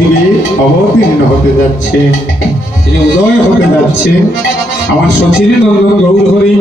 প্রদীপে অবতীর্ণ হতে যাচ্ছে, তিনি উদয় হতে যাচ্ছে আমার সচিনী নন্দন গৌর হরি।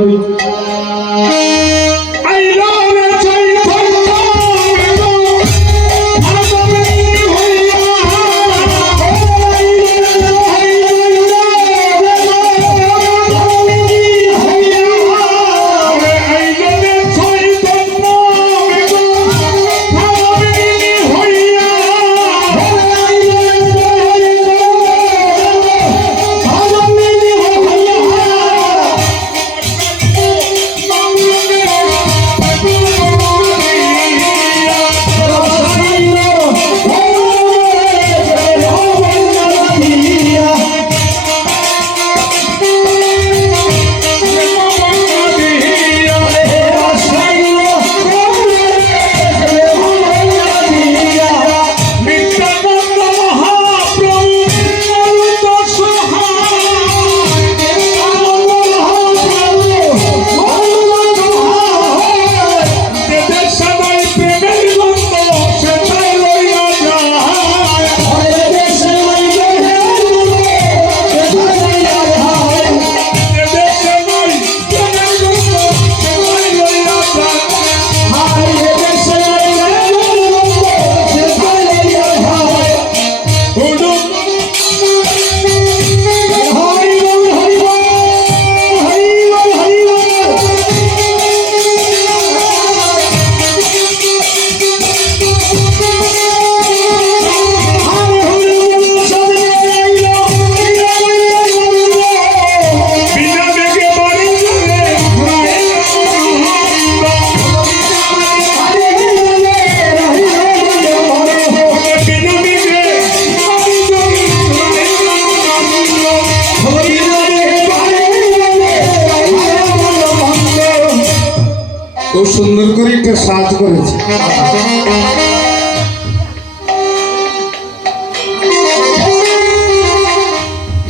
খুব সুন্দর করে একটা সাজ করেছে।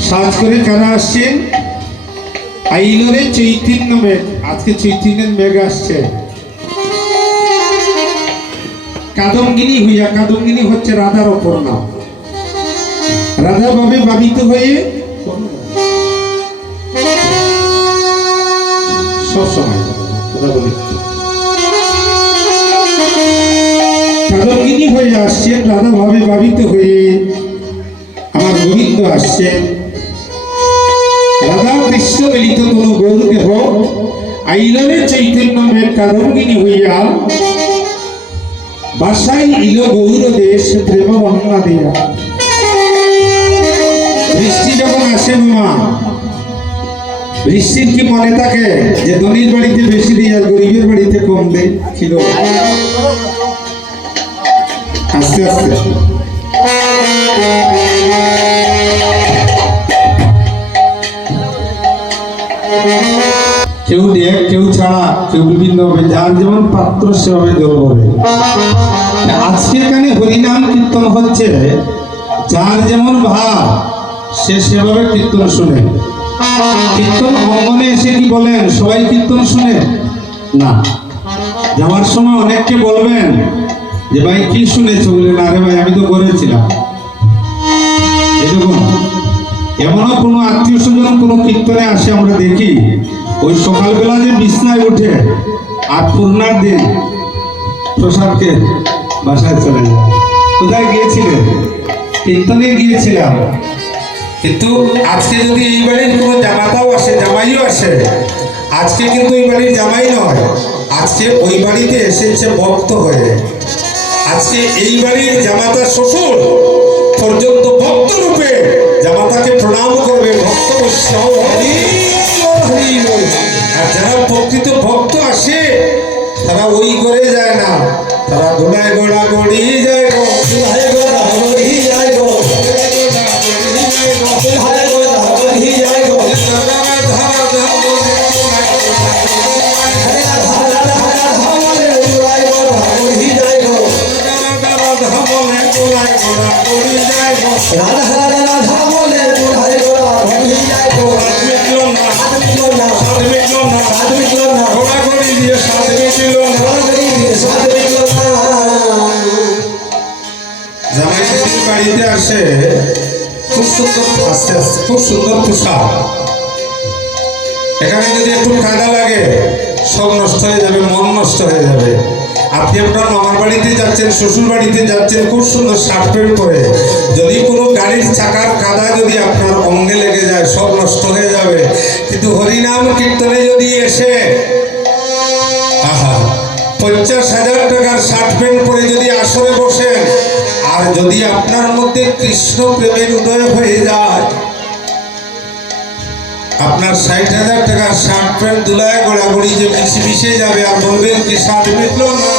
সাজ করে কেন আসছেন? আইলরে চৈতন্য মেঘ, আজকে চৈতন্যের মেঘ আসছে। কাদম্বিনী হইয়া, কাদম্বিনী হচ্ছে রাধার অপর নাম। রাধা ভাবে ভাবিত হয়ে সবসময় কথা বলি, কাদম্বিনী হয়ে আসছেন, রাধা ভাবে ভাবিত হয়ে আমার গোবিন্দ আসছেন। রাধা কৃষ্ণ মিলিত তনু গৌর দেহ আইলরে চৈতন্য মেঘ কাদম্বিনী হইয়া বাসাই ইল গৌর দেশ প্রেম বন্যা দিয়া। বৃষ্টি যখন আসে মা, বৃষ্টির কি মনে থাকে যে ধনীর বাড়িতে বেশি দিয়ে আর গরিবের বাড়িতে কম দেয়? ছিল আস্তে আস্তে কেউ দেখ, কেউ ছাড়া, কেউ বিভিন্ন হবে, যার যেমন পাত্র সেভাবে জল হবে। আজকে এখানে হরিনাম কীর্তন হচ্ছে, যার যেমন ভাব সে সেভাবে কীর্তন শুনে। কীর্তন অঙ্গনে এসে কি বলেন সবাই কীর্তন শুনে না? যাওয়ার সময় অনেককে বলবেন যে ভাই কি শুনেছ? বললেন আরে ভাই আমি তো করেছিলাম। এরকম এমনও কোনো আত্মীয় স্বজন কোনো কীর্তনে আসে, আমরা দেখি ওই সকালবেলা যে বিছনায় উঠে আর পূর্ণার দিন প্রসাদকে বাসায় চলে যায়। কোথায় গিয়েছিলেন? কীর্তনে গিয়েছিলাম। কিন্তু আজকে যদি এই বাড়ির কোনো জামাতাও আসে, জামাইও আসে, আজকে কিন্তু এই বাড়ির জামাই নয়, আজকে ওই বাড়িতে এসেছে ভক্ত হয়ে। আজকে এই বাড়ির জামাতা শ্বশুর পর্যন্ত ভক্ত রূপে জামাতাকে প্রণাম করবে। ভক্ত বৈষ্ণব আর যারা প্রকৃত ভক্ত আসে তারা ওই করে যায় না, তারা গোড়ায় গোড়া গড়ি যায় গো, গোড়ায় গোড়া গড়ি যায় গো, গোড়ায় গোড়া গড়ি যায় গো। রাধা রাধা রাধা বলে গোড়ায় গোড়া গড়ি যায় গো, জামাই যদি বাড়িতে আসে খুব সুন্দর, আস্তে আস্তে খুব সুন্দর পোশাক, এখানে যদি একটু কাদা লাগে সব নষ্ট হয়ে যাবে, মন নষ্ট হয়ে যাবে। আপনি আপনার মামার বাড়িতে যাচ্ছেন, শ্বশুর বাড়িতে যাচ্ছেন, খুব সুন্দর শার্ট প্যান্ট পরে, যদি কোনো গাড়ির চাকার কাদা যদি আপনার অঙ্গে লেগে যায় সব নষ্ট হয়ে যাবে। কিন্তু হরিনাম কীর্তনে যদি এসে 50,000 টাকার শার্ট প্যান্ট পরে যদি আসরে বসেন, আর যদি আপনার মধ্যে কৃষ্ণ প্রেমের উদয় হয়ে যায়, আপনার 60,000 টাকার শার্ট প্যান্ট দুলায় গোড়াগুড়ি যে মিশে যাবে, আর বলবেন কি শার্ট মিটলো না,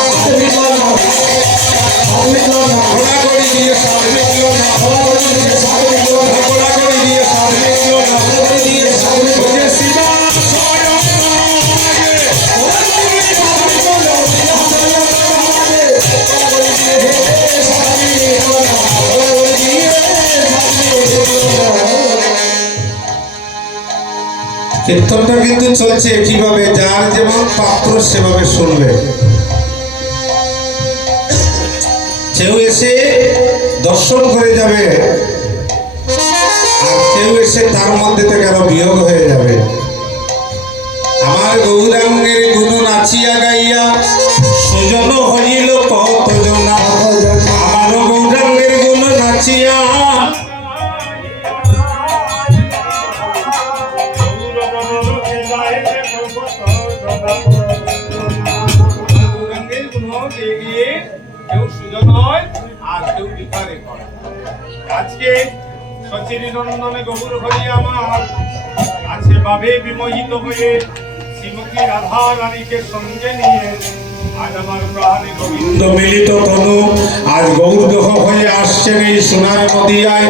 গোড়াগড়ি দিয়ে শার্ট মিটলো না, গোড়াগড়ি দিয়ে শার্ট মিটলো না, বলছে শিবা কীর্তনটা কিন্তু চলছে কিভাবে, যার যেমন পাত্র সেভাবে শুনবে। কেউ এসে দর্শন করে যাবে, আর কেউ এসে তার মধ্যে থেকে আরো বিয়োগ হয়ে যাবে। আমার গৌরাঙ্গের গুণ নাচিয়া গাইয়া সুজন হইল কতজন, আমার গৌরাঙ্গের গুণ নাচিয়া আজকে সচির নন্দনে গৌর হরি আমার আছে ভাবে বিমোহিত হয়ে শ্রীমতী রাধা রানীকে সঙ্গে নিয়ে আজ আমার প্রাণে গোবিন্দ মিলিত তনু আজ গৌরদহ হয়ে আসছেন এই সোনার নদিয়ায়।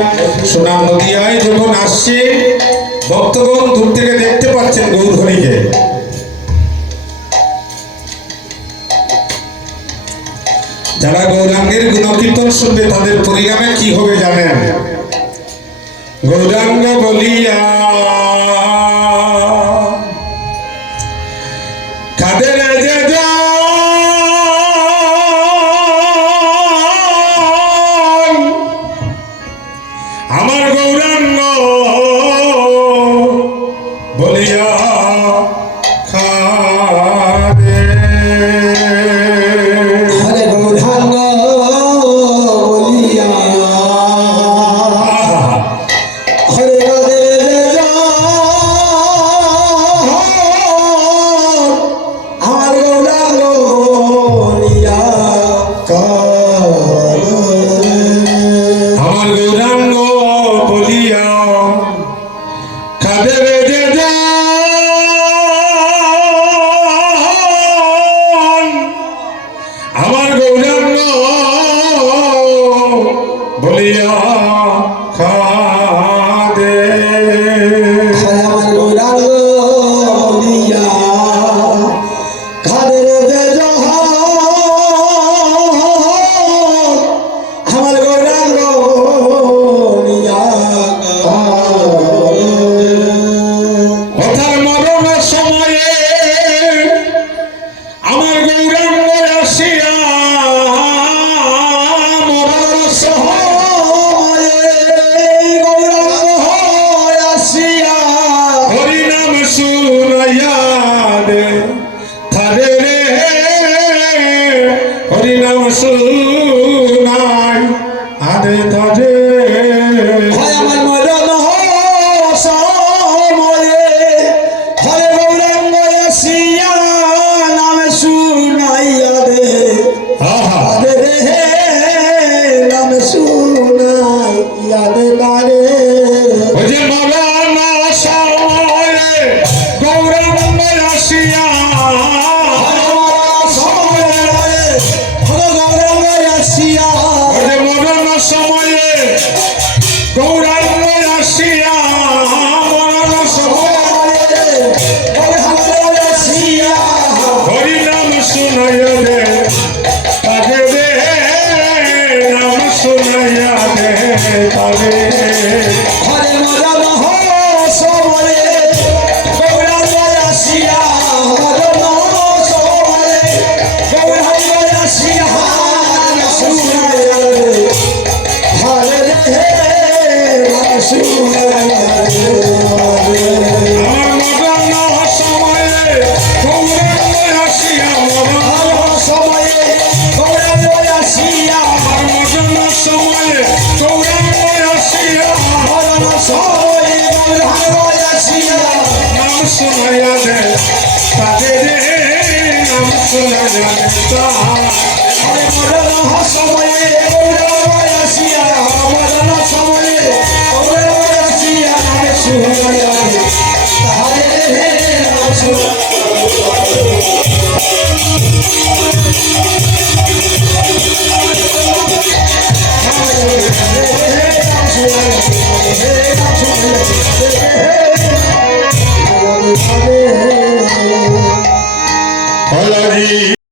সোনার নদিয়ায় যখন আসছে, ভক্তগণ দূর থেকে দেখতে পাচ্ছেন গৌর হরিকে। যারা গৌরাঙ্গের গুণকীর্তন শুনবে তাদের পরিণামে কি হবে জানেন? গৌরাঙ্গ বলিয়া কাদের যে আমার গৌরাঙ্গ বলিয়া আমার মদন সময়ে গৌরাঙ্গ আসিয়া আমার সময়ে গৌরাঙ্গ আসিয়া আমার মদন সময়ে গৌরাঙ্গ আসিয়া মরণ সময়ে গৌরাঙ্গ আসিয়া নাম শোনাইয়া দে তাদের নাম শোনাইয়া দে